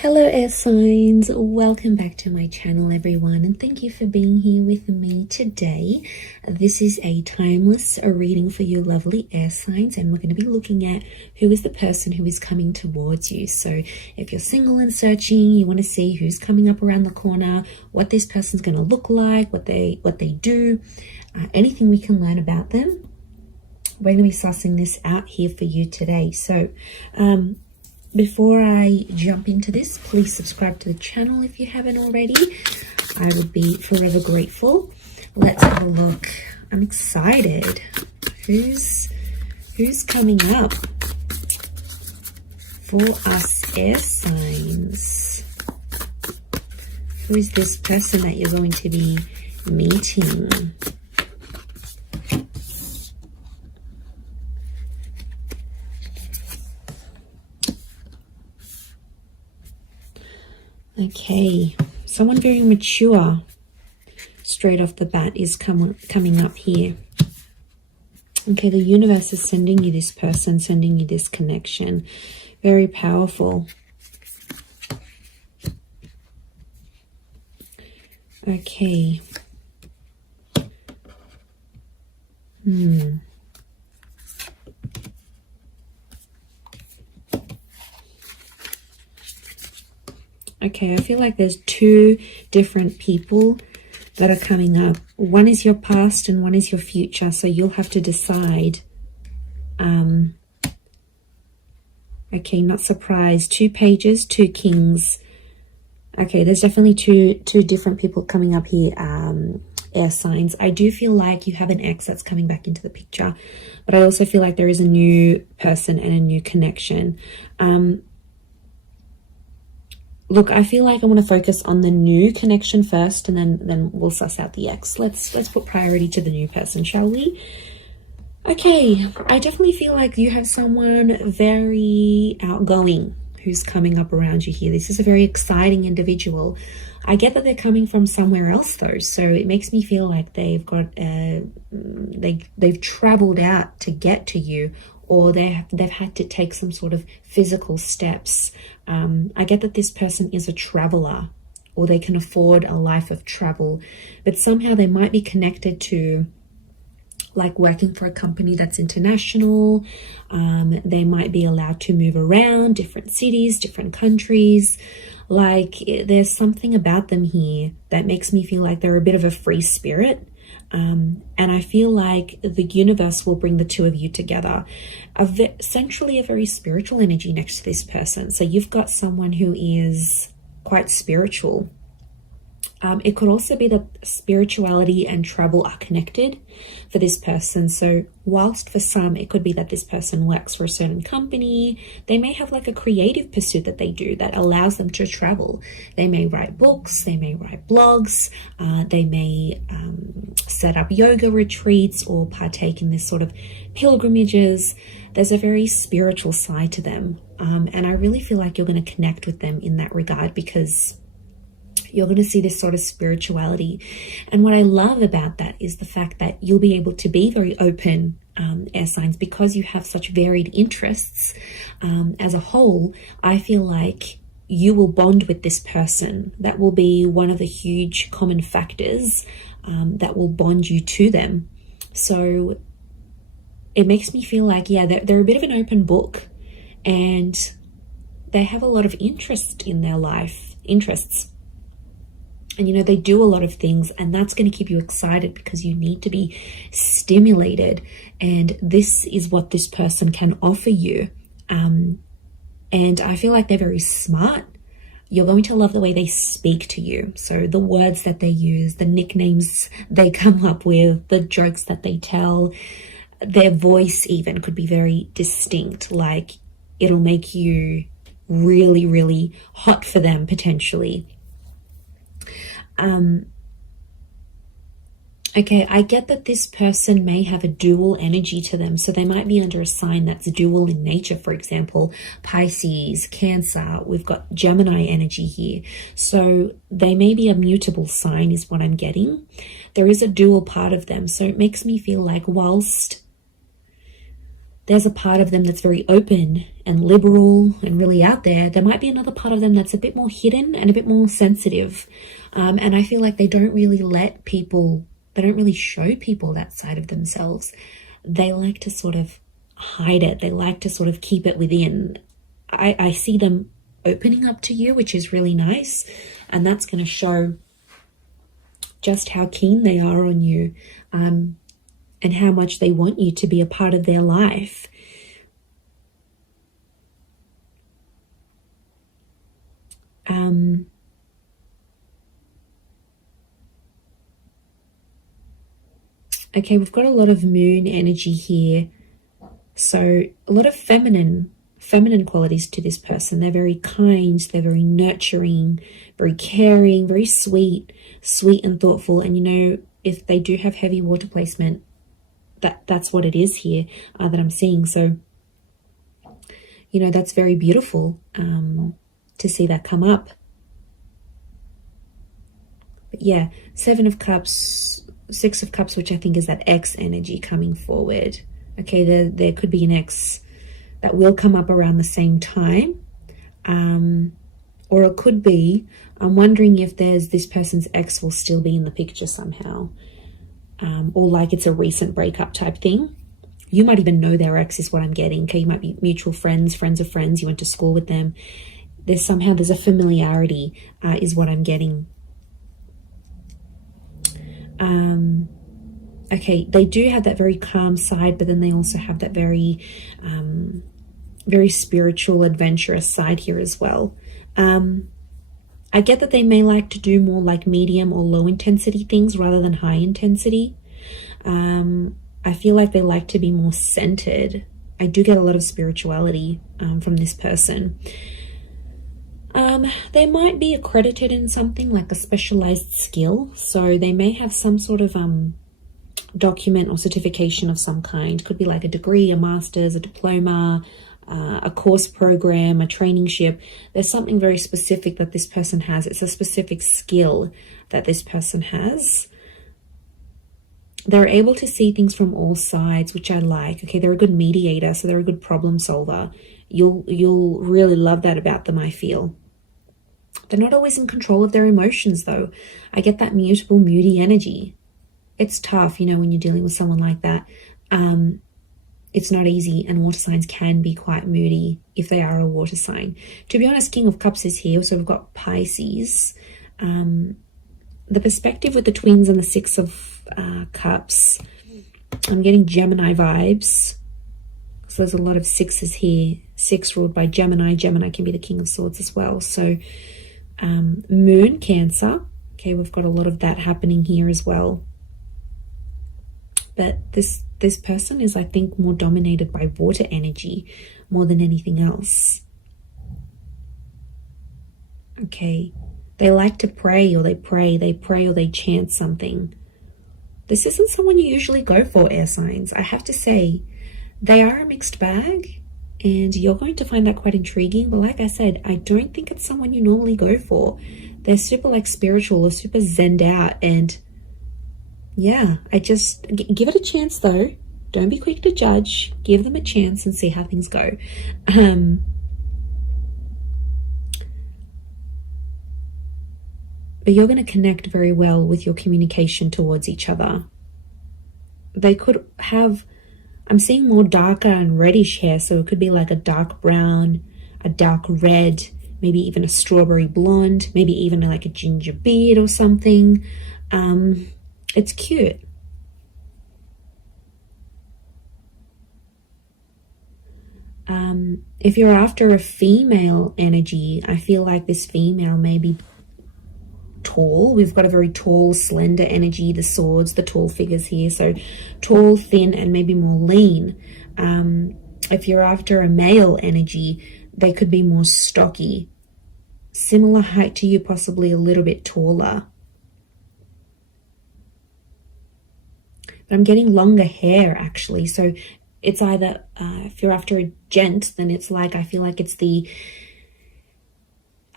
Hello air signs, welcome back to my channel everyone, and thank you for being here with me today. This is a timeless reading for you lovely air signs, and we're going to be looking at who is the person who is coming towards you. So if you're single and searching, you want to see who's coming up around the corner, what this person's going to look like, what they do, anything we can learn about them. We're going to be sussing this out here for you today. So before I jump into this, please subscribe to the channel if you haven't already. I would be forever grateful. Let's have a look. I'm excited. Who's coming up for us air signs? Who is this person that you're going to be meeting? Okay, someone very mature straight off the bat is coming up here. Okay, the universe is sending you this person, sending you this connection. Very powerful. Okay. Okay, I feel like there's two different people that are coming up. One is your past and one is your future. So you'll have to decide. Okay, not surprised. 2 pages, 2 kings. Okay, there's definitely two different people coming up here, air signs. I do feel like you have an ex that's coming back into the picture. But I also feel like there is a new person and a new connection. Look, I feel like I want to focus on the new connection first, and then we'll suss out the ex. Let's put priority to the new person, shall we? Okay, I definitely feel like you have someone very outgoing who's coming up around you here. This is a very exciting individual. I get that they're coming from somewhere else though, so it makes me feel like they've got they've traveled out to get to you, or they've had to take some sort of physical steps. I get that this person is a traveler, or they can afford a life of travel, but somehow they might be connected to like working for a company that's international. They might be allowed to move around different cities, different countries. Like there's something about them here that makes me feel like they're a bit of a free spirit. And I feel like the universe will bring the two of you together. Essentially a very spiritual energy next to this person. So you've got someone who is quite spiritual. It could also be that spirituality and travel are connected for this person. So whilst for some, it could be that this person works for a certain company, they may have like a creative pursuit that they do that allows them to travel. They may write books, they may write blogs, they may set up yoga retreats or partake in this sort of pilgrimages. There's a very spiritual side to them. And I really feel like you're going to connect with them in that regard, because you're going to see this sort of spirituality. And what I love about that is the fact that you'll be able to be very open, air signs, because you have such varied interests. As a whole, I feel like you will bond with this person. That will be one of the huge common factors that will bond you to them. So it makes me feel like, yeah, they're a bit of an open book, and they have a lot of interest in their life, interests. And, you know, they do a lot of things, and that's going to keep you excited because you need to be stimulated. And this is what this person can offer you. And I feel like they're very smart. You're going to love the way they speak to you. So the words that they use, the nicknames they come up with, the jokes that they tell, their voice even could be very distinct. Like it'll make you really, really hot for them potentially. Okay, I get that this person may have a dual energy to them. So they might be under a sign that's dual in nature. For example, Pisces, Cancer, we've got Gemini energy here. So they may be a mutable sign is what I'm getting. There is a dual part of them. So it makes me feel like whilst there's a part of them that's very open and liberal and really out there. There might be another part of them that's a bit more hidden and a bit more sensitive. And I feel like they don't really show people that side of themselves. They like to sort of hide it. They like to sort of keep it within. I see them opening up to you, which is really nice. And that's going to show just how keen they are on you, and how much they want you to be a part of their life. Okay, we've got a lot of moon energy here. So a lot of feminine qualities to this person. They're very kind, they're very nurturing, very caring, very sweet and thoughtful. And you know, if they do have heavy water placement, that's what it is here that I'm seeing. So, you know, that's very beautiful to see that come up. But yeah, 7 of Cups, 6 of Cups, which I think is that ex energy coming forward. Okay, there could be an ex that will come up around the same time. Or it could be, I'm wondering if this person's ex will still be in the picture somehow. Or like it's a recent breakup type thing. You might even know their ex is what I'm getting. Okay, you might be mutual friends of friends. You went to school with them. There's a familiarity is what I'm getting. Okay, they do have that very calm side, but then they also have that very, very spiritual, adventurous side here as well. I get that they may like to do more like medium or low intensity things rather than high intensity. I feel like they like to be more centered. I do get a lot of spirituality from this person. They might be accredited in something like a specialized skill. So they may have some sort of document or certification of some kind. Could be like a degree, a master's, a diploma, a course program, a traineeship. There's something very specific that this person has. It's a specific skill that this person has. They're able to see things from all sides, which I like. Okay, they're a good mediator, so they're a good problem solver. You'll really love that about them, I feel. They're not always in control of their emotions, though. I get that mutable, moody energy. It's tough, you know, when you're dealing with someone like that. It's not easy, and water signs can be quite moody if they are a water sign. To be honest, King of Cups is here, so we've got Pisces. The perspective with the twins and the 6 of Cups, I'm getting Gemini vibes. So there's a lot of 6s here. 6 ruled by Gemini. Gemini can be the King of Swords as well. So Moon, Cancer. Okay, we've got a lot of that happening here as well. But this person is, I think, more dominated by water energy more than anything else. Okay. They like to pray, or they pray or they chant something. This isn't someone you usually go for, air signs. I have to say, they are a mixed bag, and you're going to find that quite intriguing. But like I said, I don't think it's someone you normally go for. They're super like spiritual or super zenned out, and yeah, I just give it a chance though. Don't be quick to judge. Give them a chance and see how things go. But you're going to connect very well with your communication towards each other. They could have, I'm seeing more darker and reddish hair, so it could be like a dark brown, a dark red, maybe even a strawberry blonde, maybe even like a ginger beard or something. It's cute. If you're after a female energy, I feel like this female may be tall. We've got a very tall, slender energy, the swords, the tall figures here. So tall, thin, and maybe more lean. If you're after a male energy, they could be more stocky. Similar height to you, possibly a little bit taller. But I'm getting longer hair, actually. So it's either, if you're after a gent, then it's like, I feel like it's the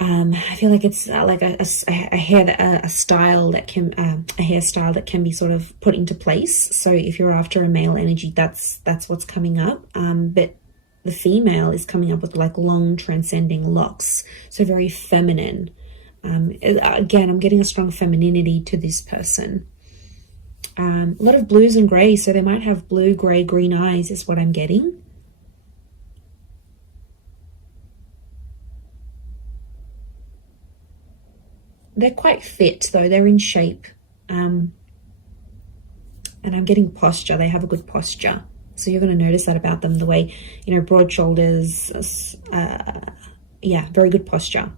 I feel like it's like a style that can a hairstyle that can be sort of put into place. So if you're after a male energy, that's what's coming up. But the female is coming up with like long transcending locks, so very feminine. Again, I'm getting a strong femininity to this person. A lot of blues and greys, so they might have blue, grey, green eyes is what I'm getting. They're quite fit though, they're in shape. And I'm getting posture, they have a good posture. So you're going to notice that about them, the way, you know, broad shoulders, yeah, very good posture.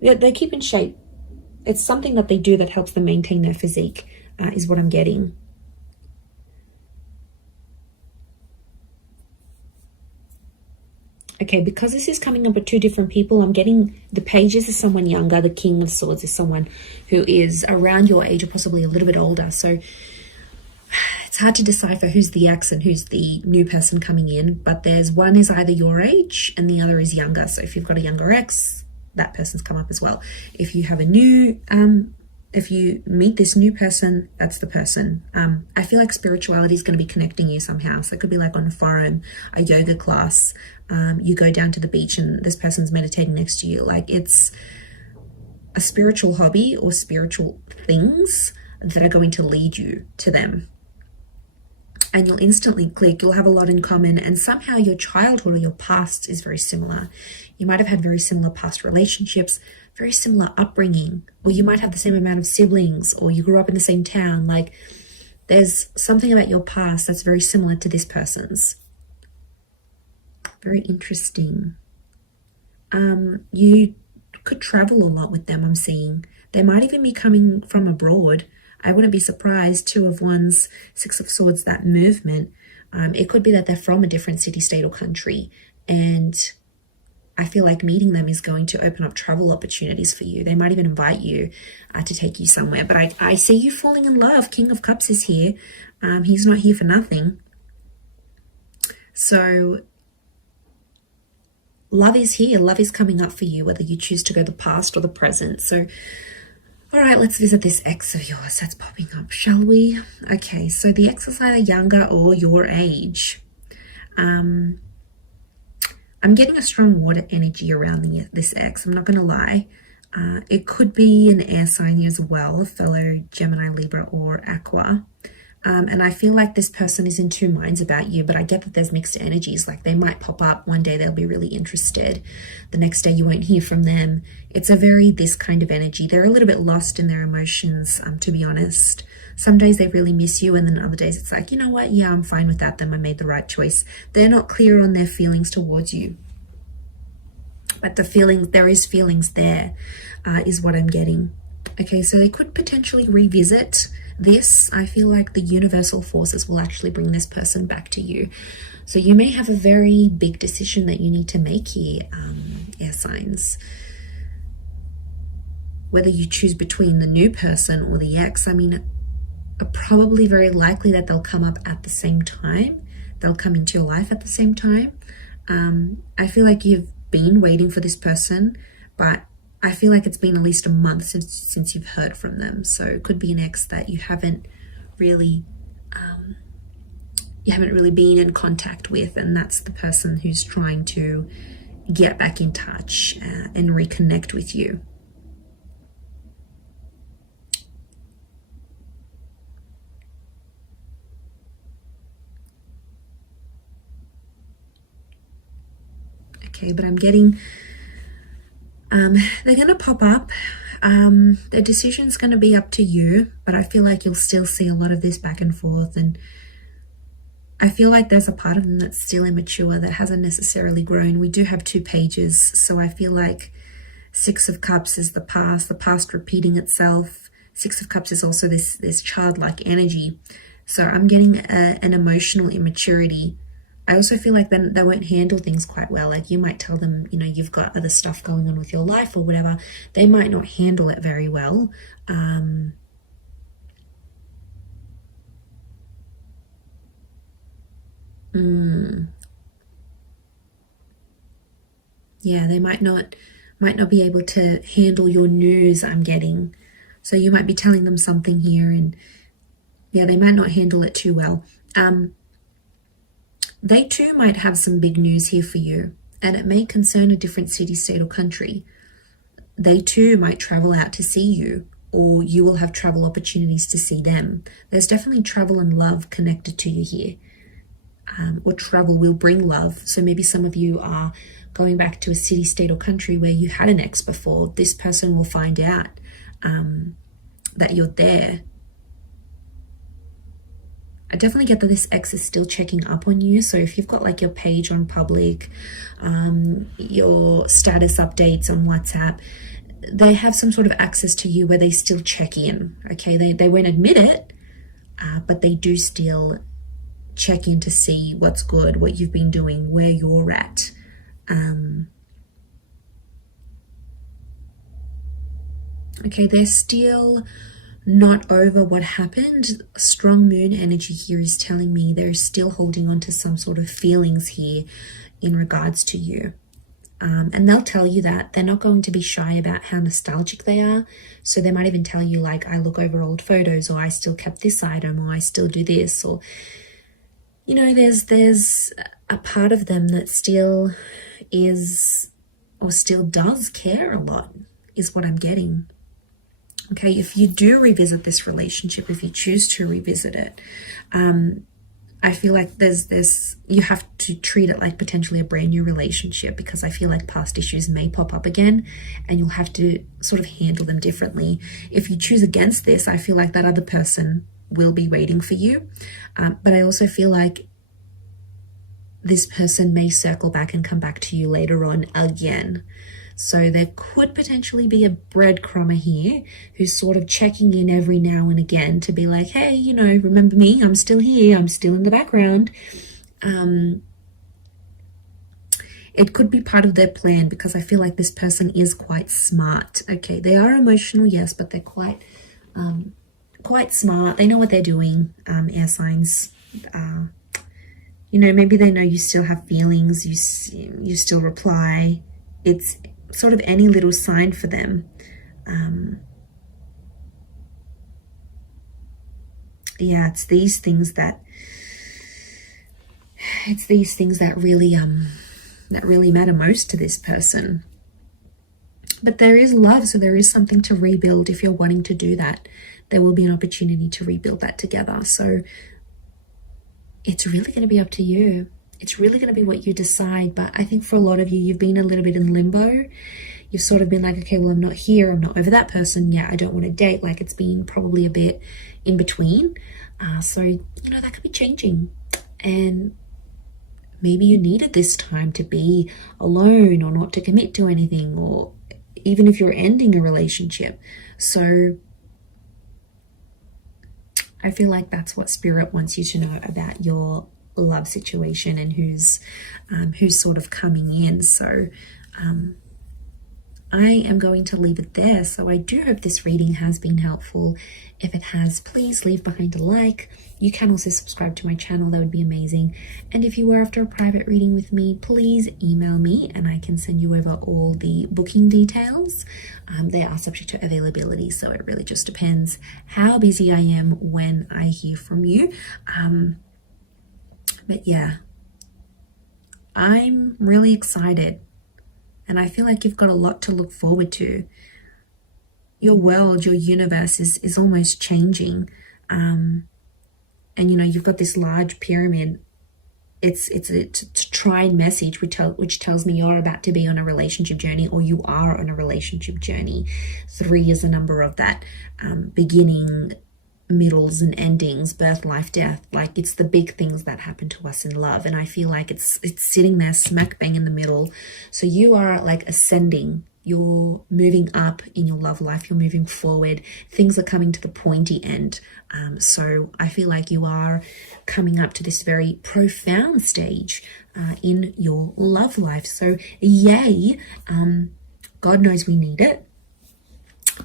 They keep in shape. It's something that they do that helps them maintain their physique, is what I'm getting. Okay, because this is coming up with two different people, I'm getting the pages is someone younger, the King of Swords is someone who is around your age or possibly a little bit older. So it's hard to decipher who's the ex and who's the new person coming in, but there's one is either your age and the other is younger. So if you've got a younger ex, that person's come up as well. If you have a new, if you meet this new person, that's the person. I feel like spirituality is going to be connecting you somehow. So it could be like on a forum, a yoga class. You go down to the beach and this person's meditating next to you. Like it's a spiritual hobby or spiritual things that are going to lead you to them. And you'll instantly click, you'll have a lot in common, and somehow your childhood or your past is very similar. You might have had very similar past relationships, very similar upbringing, or you might have the same amount of siblings, or you grew up in the same town. Like there's something about your past that's very similar to this person's. Very interesting. You could travel a lot with them, I'm seeing. They might even be coming from abroad. I wouldn't be surprised. Two of Wands, Six of Swords, that movement. It could be that they're from a different city, state, or country. And I feel like meeting them is going to open up travel opportunities for you. They might even invite you to take you somewhere. But I see you falling in love. King of Cups is here. He's not here for nothing. So love is here. Love is coming up for you, whether you choose to go the past or the present. So all right, let's visit this ex of yours that's popping up, shall we? Okay, so the ex is either younger or your age. I'm getting a strong water energy around this ex, I'm not going to lie. It could be an air sign as well, a fellow Gemini, Libra, or Aqua. And I feel like this person is in two minds about you, but I get that there's mixed energies. Like they might pop up one day, they'll be really interested. The next day you won't hear from them. It's a very this kind of energy. They're a little bit lost in their emotions, to be honest. Some days they really miss you, and then other days it's like, you know what? Yeah, I'm fine with that. Then I made the right choice. They're not clear on their feelings towards you. But the feelings, there is feelings there, is what I'm getting. Okay, so they could potentially revisit this. I feel like the universal forces will actually bring this person back to you. So you may have a very big decision that you need to make here, air signs. Whether you choose between the new person or the ex, I mean, probably very likely that they'll come up at the same time. They'll come into your life at the same time. I feel like you've been waiting for this person, but I feel like it's been at least a month since you've heard from them. So it could be an ex that you haven't really been in contact with, and that's the person who's trying to get back in touch and reconnect with you. Okay, but I'm getting they're going to pop up. Their decision's going to be up to you, but I feel like you'll still see a lot of this back and forth, and I feel like there's a part of them that's still immature, that hasn't necessarily grown. We do have two pages, so I feel like Six of Cups is the past repeating itself. Six of Cups is also this childlike energy. So I'm getting an emotional immaturity. I also feel like then they won't handle things quite well. Like you might tell them, you know, you've got other stuff going on with your life or whatever. They might not handle it very well. Yeah, they might not might not be able to handle your news, I'm getting. So you might be telling them something here and yeah, they might not handle it too well. They too might have some big news here for you, and it may concern a different city, state, or country. They too might travel out to see you, or you will have travel opportunities to see them. There's definitely travel and love connected to you here. Or travel will bring love. So maybe some of you are going back to a city, state, or country where you had an ex before. This person will find out that you're there. I definitely get that this ex is still checking up on you. So if you've got like your page on public, your status updates on WhatsApp, they have some sort of access to you where they still check in. Okay, they won't admit it, but they do still check in to see what's good, what you've been doing, where you're at. Okay, they're still not over what happened. Strong moon energy here is telling me they're still holding on to some sort of feelings here in regards to you. And they'll tell you that. They're not going to be shy about how nostalgic they are. So they might even tell you like, I look over old photos, or I still kept this item, or I still do this, or, you know, there's a part of them that still is, or still does care a lot, is what I'm getting. Okay, if you do revisit this relationship, if you choose to revisit it, I feel like you have to treat it like potentially a brand new relationship, because I feel like past issues may pop up again and you'll have to sort of handle them differently. If you choose against this, I feel like that other person will be waiting for you. But I also feel like this person may circle back and come back to you later on again. So there could potentially be a breadcrumber here who's sort of checking in every now and again to be like, hey, you know, remember me? I'm still here. I'm still in the background. It could be part of their plan, because I feel like this person is quite smart. Okay, they are emotional, yes, but they're quite smart. They know what they're doing, air signs. You know, maybe they know you still have feelings. You still reply. It's sort of any little sign for them. Yeah, it's these things that really matter most to this person. But there is love, so there is something to rebuild. If you're wanting to do that, there will be an opportunity to rebuild that together. So it's really going to be up to you. It's really going to be what you decide. But I think for a lot of you, you've been a little bit in limbo. You've sort of been like, okay, well, I'm not here. I'm not over that person. Yeah, I don't want to date. Like, it's been probably a bit in between. So, you know, that could be changing. And maybe you needed this time to be alone, or not to commit to anything, or even if you're ending a relationship. So I feel like that's what Spirit wants you to know about your love situation and who's sort of coming in. So I am going to leave it there. So I do hope this reading has been helpful. If it has, please leave behind a like. You can also subscribe to my channel. That would be amazing. And if you were after a private reading with me, please email me and I can send you over all the booking details. They are subject to availability, so it really just depends how busy I am when I hear from you. But yeah, I'm really excited. And I feel like you've got a lot to look forward to. Your world, your universe is almost changing. And, you know, you've got this large pyramid. It's a tried message which tells me you're about to be on a relationship journey, or you are on a relationship journey. 3 is a number of that beginning, middles and endings, birth, life, death. Like, it's the big things that happen to us in love, and I feel like it's sitting there smack bang in the middle. So you are like ascending, you're moving up in your love life, you're moving forward, things are coming to the pointy end. So I feel like you are coming up to this very profound stage in your love life. So yay, God knows we need it.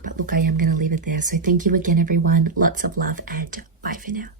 But look, I am going to leave it there. So thank you again, everyone. Lots of love, and bye for now.